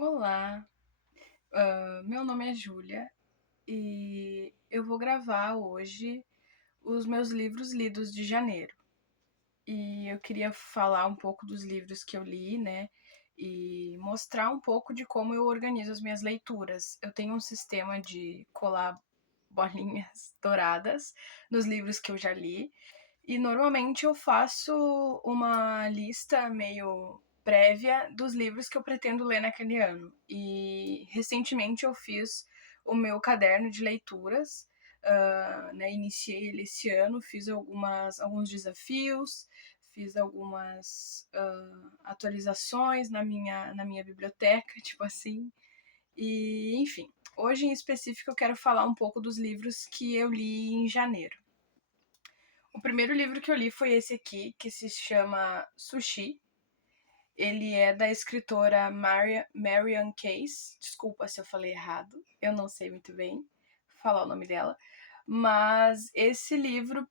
Olá, meu nome é Júlia e eu vou gravar hoje os meus livros lidos de janeiro. E eu queria falar um pouco dos livros que eu li, né? E mostrar um pouco de como eu organizo as minhas leituras. Eu tenho um sistema de colar bolinhas douradas nos livros que eu já li. E normalmente eu faço uma lista meio prévia dos livros que eu pretendo ler naquele ano. E recentemente eu fiz o meu caderno de leituras, né? Iniciei ele esse ano, fiz alguns desafios, fiz algumas atualizações na minha biblioteca, tipo assim. E, enfim, hoje em específico eu quero falar um pouco dos livros que eu li em janeiro. O primeiro livro que eu li foi esse aqui, que se chama Sushi. Ele é da escritora Marian Case. Desculpa se eu falei errado, eu não sei muito bem falar o nome dela. Mas esse livro,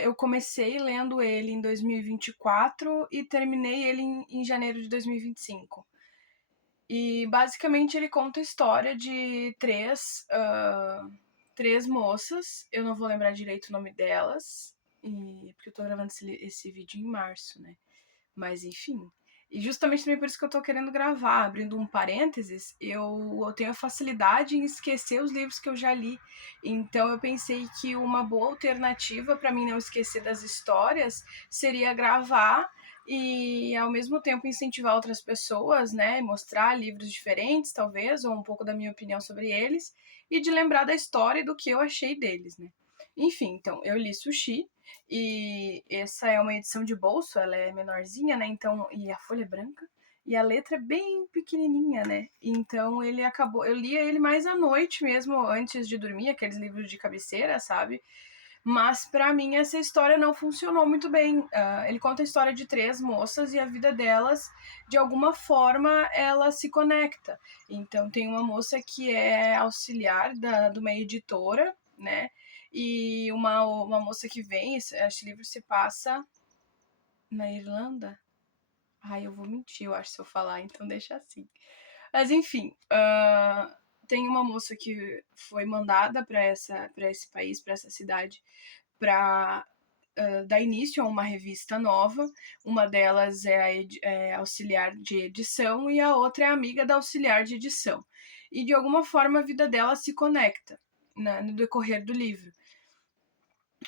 eu comecei lendo ele em 2024 e terminei ele em janeiro de 2025. E basicamente ele conta a história de três moças. Eu não vou lembrar direito o nome delas, porque eu tô gravando esse vídeo em março, né? Mas enfim. E justamente também por isso que eu tô querendo gravar, abrindo um parênteses, eu tenho a facilidade em esquecer os livros que eu já li. Então eu pensei que uma boa alternativa para mim não esquecer das histórias seria gravar e ao mesmo tempo incentivar outras pessoas, né, mostrar livros diferentes, talvez, ou um pouco da minha opinião sobre eles, e de lembrar da história e do que eu achei deles, né? Enfim, então, eu li Sushi, e essa é uma edição de bolso, ela é menorzinha, né? Então, e a folha é branca e a letra é bem pequenininha, né? Então ele acabou, eu lia ele mais à noite mesmo, antes de dormir, aqueles livros de cabeceira, sabe? Mas para mim essa história não funcionou muito bem. Ele conta a história de três moças e a vida delas, de alguma forma, ela se conecta. Então tem uma moça que é auxiliar de uma editora, né? E uma moça que vem, esse livro se passa na Irlanda. Ai, eu vou mentir, eu acho, se eu falar, então deixa assim. Mas enfim, tem uma moça que foi mandada para esse país, para essa cidade, para dar início a uma revista nova. Uma delas é auxiliar de edição e a outra é amiga da auxiliar de edição. E de alguma forma a vida dela se conecta, né, no decorrer do livro.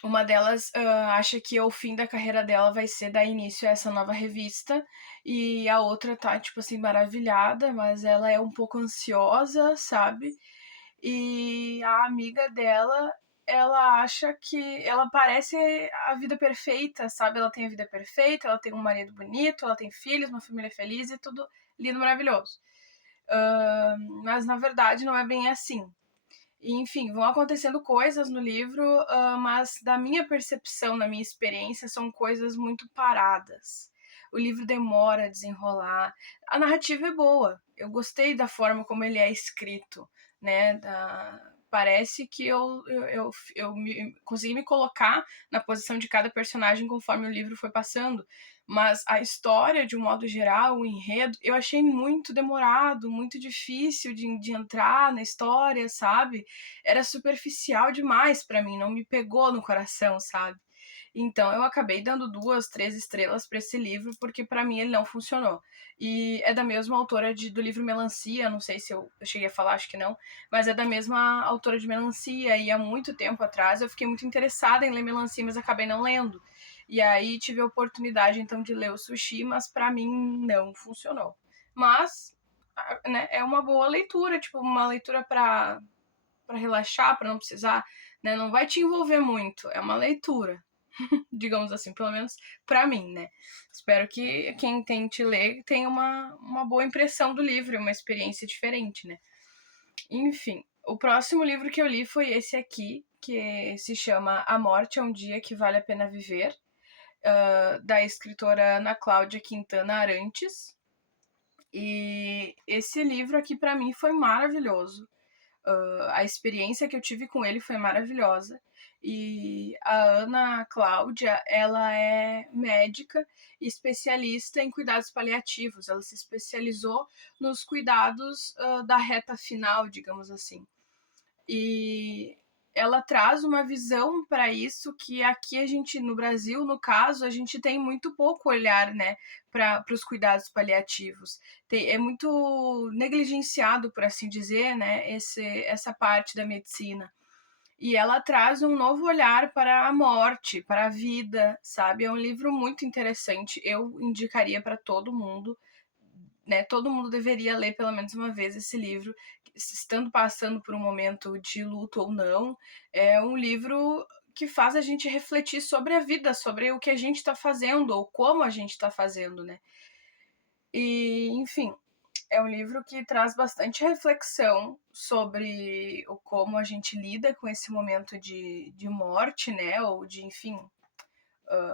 Uma delas acha que o fim da carreira dela vai ser dar início a essa nova revista, e a outra tá, tipo assim, maravilhada, mas ela é um pouco ansiosa, sabe? E a amiga dela, ela acha que ela parece a vida perfeita, sabe? Ela tem a vida perfeita, ela tem um marido bonito, ela tem filhos, uma família feliz e tudo lindo, maravilhoso. Mas na verdade não é bem assim. E, enfim, vão acontecendo coisas no livro, mas da minha percepção, na minha experiência, são coisas muito paradas. O livro demora a desenrolar. A narrativa é boa. Eu gostei da forma como ele é escrito, né? Parece que consegui me colocar na posição de cada personagem conforme o livro foi passando. Mas a história, de um modo geral, o enredo, eu achei muito demorado, muito difícil de entrar na história, sabe? Era superficial demais para mim, não me pegou no coração, sabe? Então eu acabei dando 2, 3 estrelas para esse livro porque para mim ele não funcionou. E é da mesma autora do livro Melancia, não sei se eu cheguei a falar, acho que não, mas é da mesma autora de Melancia e há muito tempo atrás eu fiquei muito interessada em ler Melancia, mas acabei não lendo. E aí tive a oportunidade então de ler o Sushi, mas para mim não funcionou. Mas né, é uma boa leitura, tipo uma leitura para relaxar, para não precisar, né, não vai te envolver muito, é uma leitura, digamos assim, pelo menos para mim, né? Espero que quem tente ler tenha uma boa impressão do livro, uma experiência diferente, né? Enfim, o próximo livro que eu li foi esse aqui, que se chama A Morte é um Dia que Vale a Pena Viver, da escritora Ana Cláudia Quintana Arantes. E esse livro aqui para mim foi maravilhoso. A experiência que eu tive com ele foi maravilhosa. E a Ana Cláudia, ela é médica e especialista em cuidados paliativos. Ela se especializou nos cuidados da reta final, digamos assim. E ela traz uma visão para isso que aqui a gente, no Brasil, no caso, a gente tem muito pouco olhar, né, para os cuidados paliativos. É muito negligenciado, por assim dizer, né, essa parte da medicina. E ela traz um novo olhar para a morte, para a vida, sabe? É um livro muito interessante. Eu indicaria para todo mundo, né? Todo mundo deveria ler pelo menos uma vez esse livro, estando passando por um momento de luto ou não. É um livro que faz a gente refletir sobre a vida, sobre o que a gente está fazendo ou como a gente está fazendo, né? E, enfim, é um livro que traz bastante reflexão sobre o como a gente lida com esse momento de morte, né? Ou de, enfim,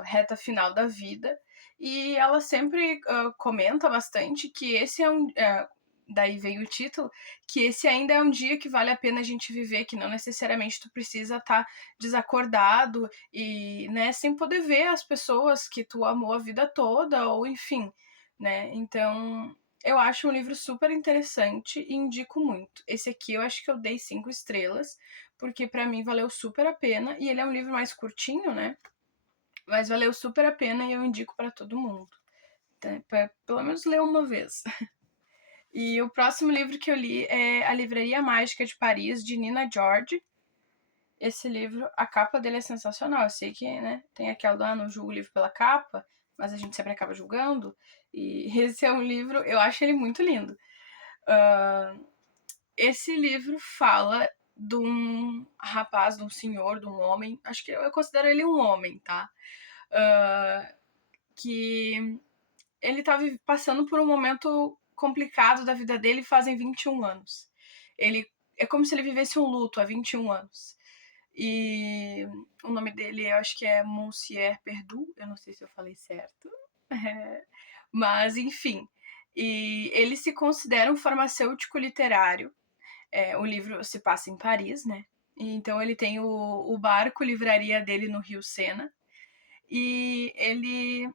reta final da vida. E ela sempre comenta bastante que esse é um. Daí vem o título, que esse ainda é um dia que vale a pena a gente viver, que não necessariamente tu precisa estar desacordado e, né, sem poder ver as pessoas que tu amou a vida toda, ou enfim, né? Então, eu acho um livro super interessante e indico muito. Esse aqui eu acho que eu dei 5 estrelas, porque para mim valeu super a pena, e ele é um livro mais curtinho, né? Mas valeu super a pena e eu indico para todo mundo. Pra pelo menos ler uma vez. E o próximo livro que eu li é A Livraria Mágica de Paris, de Nina George. Esse livro, a capa dele é sensacional. Eu sei que, né, tem aquela do não julgo o livro pela capa, mas a gente sempre acaba julgando. E esse é um livro, eu acho ele muito lindo. Esse livro fala de um rapaz, de um senhor, de um homem. Acho que eu considero ele um homem, tá? Que ele tá passando por um momento complicado da vida dele fazem 21 anos. Ele é como se ele vivesse um luto há 21 anos. E o nome dele eu acho que é Monsieur Perdu, eu não sei se eu falei certo. Mas enfim, e ele se considera um farmacêutico literário. O livro se passa em Paris, né? Então ele tem o barco livraria dele no Rio Sena. E ele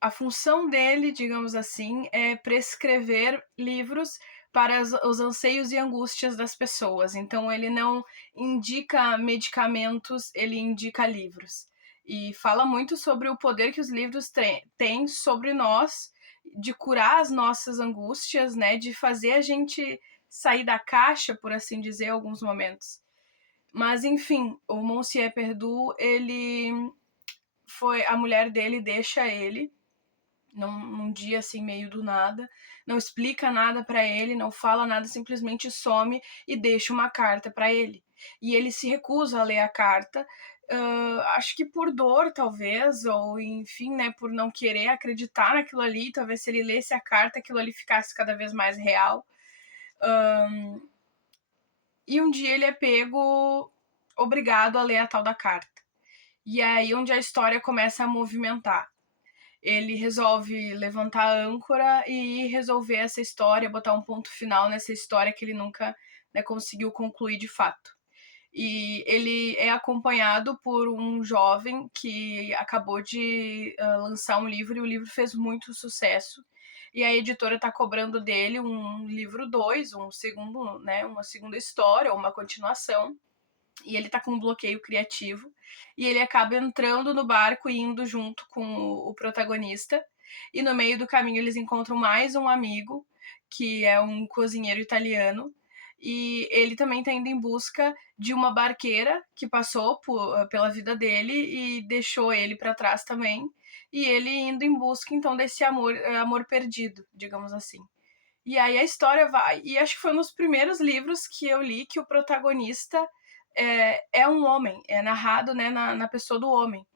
a função dele, digamos assim, é prescrever livros para os anseios e angústias das pessoas. Então, ele não indica medicamentos, ele indica livros. E fala muito sobre o poder que os livros têm sobre nós, de curar as nossas angústias, né? De fazer a gente sair da caixa, por assim dizer, em alguns momentos. Mas, enfim, o Monsieur Perdu, a mulher dele deixa ele num dia assim meio do nada, não explica nada para ele, não fala nada, simplesmente some e deixa uma carta para ele. E ele se recusa a ler a carta, acho que por dor talvez, ou enfim, né, por não querer acreditar naquilo ali, talvez se ele lesse a carta aquilo ali ficasse cada vez mais real. E um dia ele é pego, obrigado a ler a tal da carta. E é aí onde a história começa a movimentar. Ele resolve levantar a âncora e resolver essa história, botar um ponto final nessa história que ele nunca, né, conseguiu concluir de fato. E ele é acompanhado por um jovem que acabou de lançar um livro e o livro fez muito sucesso. E a editora está cobrando dele um livro 2, um segundo, né, uma segunda história, uma continuação. E ele tá com um bloqueio criativo. E ele acaba entrando no barco e indo junto com o protagonista. E no meio do caminho eles encontram mais um amigo, que é um cozinheiro italiano. E ele também tá indo em busca de uma barqueira que passou pela vida dele e deixou ele para trás também. E ele indo em busca, então, desse amor perdido, digamos assim. E aí a história vai. E acho que foi um dos primeiros livros que eu li que o protagonista é um homem, é narrado, né, na pessoa do homem.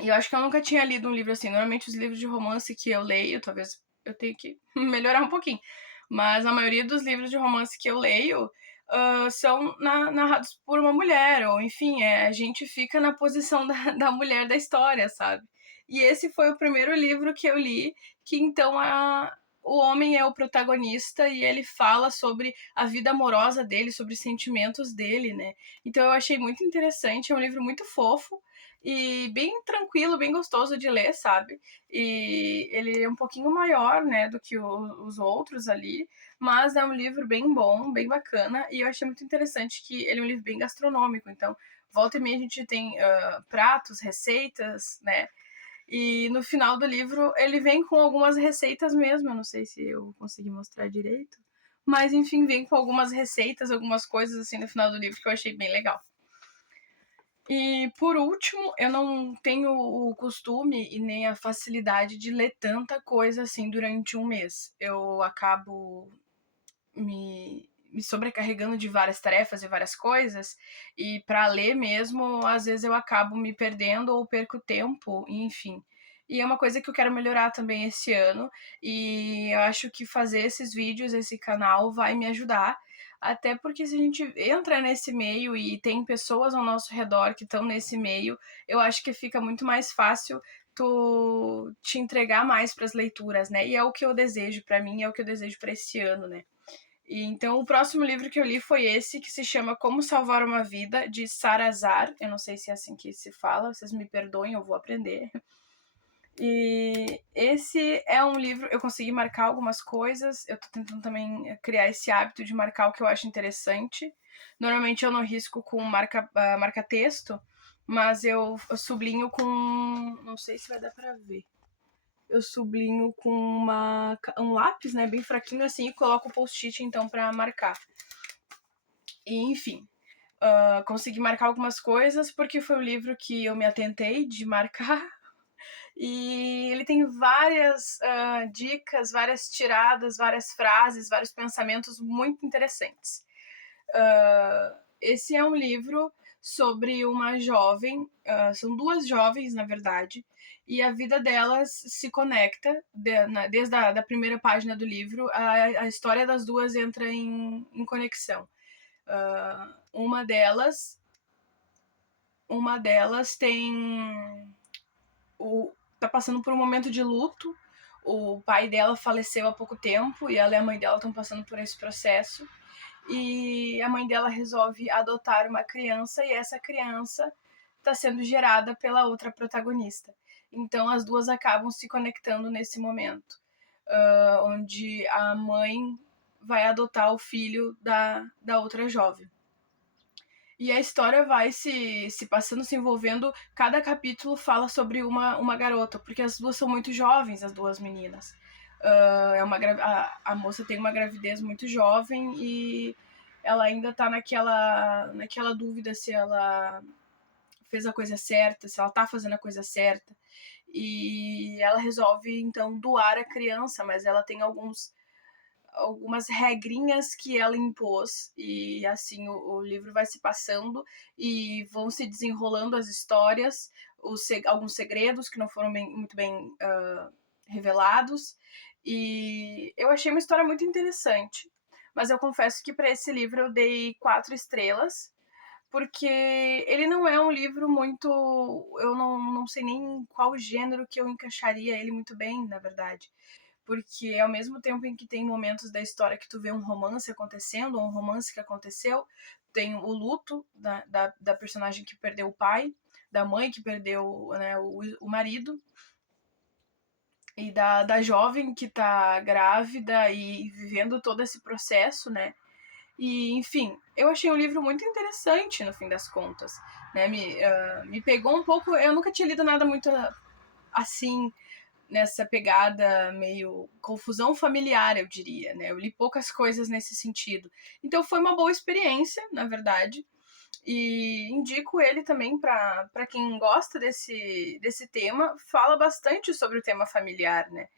E eu acho que eu nunca tinha lido um livro assim. Normalmente os livros de romance que eu leio, talvez eu tenha que melhorar um pouquinho, mas a maioria dos livros de romance que eu leio são narrados por uma mulher, ou enfim, a gente fica na posição da mulher da história, sabe? E esse foi o primeiro livro que eu li que então o homem é o protagonista e ele fala sobre a vida amorosa dele, sobre os sentimentos dele, né? Então eu achei muito interessante, é um livro muito fofo e bem tranquilo, bem gostoso de ler, sabe? E ele é um pouquinho maior, né, do que os outros ali, mas é um livro bem bom, bem bacana, e eu achei muito interessante que ele é um livro bem gastronômico, então volta e meia a gente tem pratos, receitas, né? E no final do livro ele vem com algumas receitas mesmo. Eu não sei se eu consegui mostrar direito. Mas enfim, vem com algumas receitas, algumas coisas assim no final do livro que eu achei bem legal. E por último, eu não tenho o costume e nem a facilidade de ler tanta coisa assim durante um mês. Eu acabo me sobrecarregando de várias tarefas e várias coisas, e para ler mesmo, às vezes eu acabo me perdendo ou perco tempo, enfim. E é uma coisa que eu quero melhorar também esse ano, e eu acho que fazer esses vídeos, esse canal, vai me ajudar. Até porque se a gente entra nesse meio e tem pessoas ao nosso redor que estão nesse meio, eu acho que fica muito mais fácil tu te entregar mais para as leituras, né? E é o que eu desejo para mim, é o que eu desejo para esse ano, né? E então o próximo livro que eu li foi esse, que se chama Como Salvar uma Vida, de Sara Azar. Eu não sei se é assim que se fala, vocês me perdoem, eu vou aprender. E esse é um livro, eu consegui marcar algumas coisas, eu tô tentando também criar esse hábito de marcar o que eu acho interessante. Normalmente eu não risco com marca-texto, mas eu sublinho com. Não sei se vai dar pra ver. Eu sublinho com um lápis, né, bem fraquinho assim, e coloco o post-it então para marcar. E enfim, consegui marcar algumas coisas porque foi o livro que eu me atentei de marcar. E ele tem várias dicas, várias tiradas, várias frases, vários pensamentos muito interessantes. Esse é um livro sobre uma jovem, são duas jovens, na verdade, e a vida delas se conecta, desde a da primeira página do livro, a história das duas entra em conexão. Uma delas tem tá passando por um momento de luto. O pai dela faleceu há pouco tempo e ela e a mãe dela estão passando por esse processo. E a mãe dela resolve adotar uma criança e essa criança está sendo gerada pela outra protagonista. Então as duas acabam se conectando nesse momento, onde a mãe vai adotar o filho da outra jovem. E a história vai se passando, se envolvendo. Cada capítulo fala sobre uma garota, porque as duas são muito jovens, as duas meninas. A moça tem uma gravidez muito jovem e ela ainda tá naquela dúvida se ela fez a coisa certa, se ela tá fazendo a coisa certa. E ela resolve, então, doar a criança, mas ela tem algumas regrinhas que ela impôs e assim o livro vai se passando e vão se desenrolando as histórias, alguns segredos que não foram muito bem revelados, e eu achei uma história muito interessante, mas eu confesso que para esse livro eu dei 4 estrelas, porque ele não é um livro muito. Eu não sei nem qual gênero que eu encaixaria ele muito bem, na verdade, porque ao mesmo tempo em que tem momentos da história que tu vê um romance acontecendo, ou um romance que aconteceu, tem o luto da personagem que perdeu o pai, da mãe que perdeu, né, o marido, e da jovem que tá grávida e vivendo todo esse processo, né? E, enfim, eu achei o livro muito interessante no fim das contas, né? Me pegou um pouco. Eu nunca tinha lido nada muito assim, nessa pegada meio confusão familiar, eu diria, né? Eu li poucas coisas nesse sentido. Então foi uma boa experiência, na verdade. E indico ele também para quem gosta desse tema. Fala bastante sobre o tema familiar, né?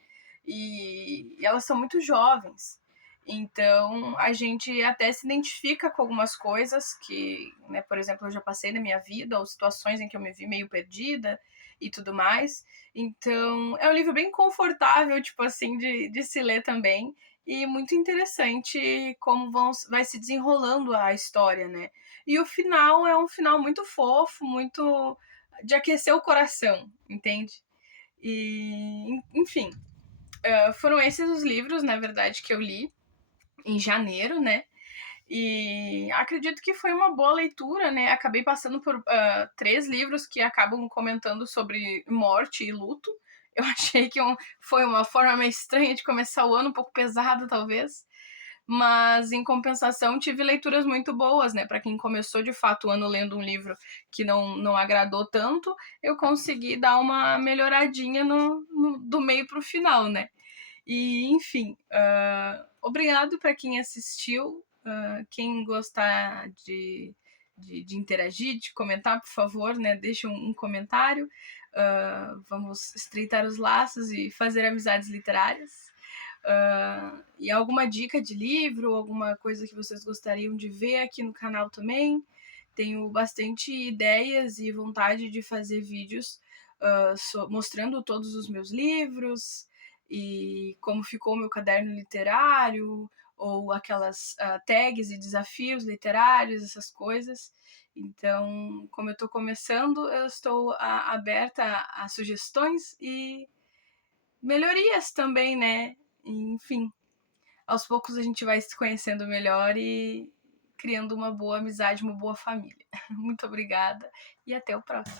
E elas são muito jovens. Então a gente até se identifica com algumas coisas que, né, por exemplo, eu já passei na minha vida, ou situações em que eu me vi meio perdida e tudo mais. Então é um livro bem confortável, tipo assim, de se ler também. E muito interessante como vai se desenrolando a história, né? E o final é um final muito fofo, muito de aquecer o coração, entende? E, enfim, foram esses os livros, na verdade, que eu li em janeiro, né? E acredito que foi uma boa leitura, né? Acabei passando por 3 livros que acabam comentando sobre morte e luto. Eu achei que foi uma forma meio estranha de começar o ano, um pouco pesada, talvez. Mas, em compensação, tive leituras muito boas, né? Para quem começou de fato o ano lendo um livro que não agradou tanto, eu consegui dar uma melhoradinha do meio para o final, né? E, enfim, obrigado para quem assistiu. Quem gostar de interagir, de comentar, por favor, né, deixe um comentário. Vamos estreitar os laços e fazer amizades literárias. E alguma dica de livro, alguma coisa que vocês gostariam de ver aqui no canal também. Tenho bastante ideias e vontade de fazer vídeos mostrando todos os meus livros e como ficou o meu caderno literário, ou aquelas tags e desafios literários, essas coisas. Então, como eu estou começando, eu estou aberta a sugestões e melhorias também, né? Enfim, aos poucos a gente vai se conhecendo melhor e criando uma boa amizade, uma boa família. Muito obrigada e até o próximo.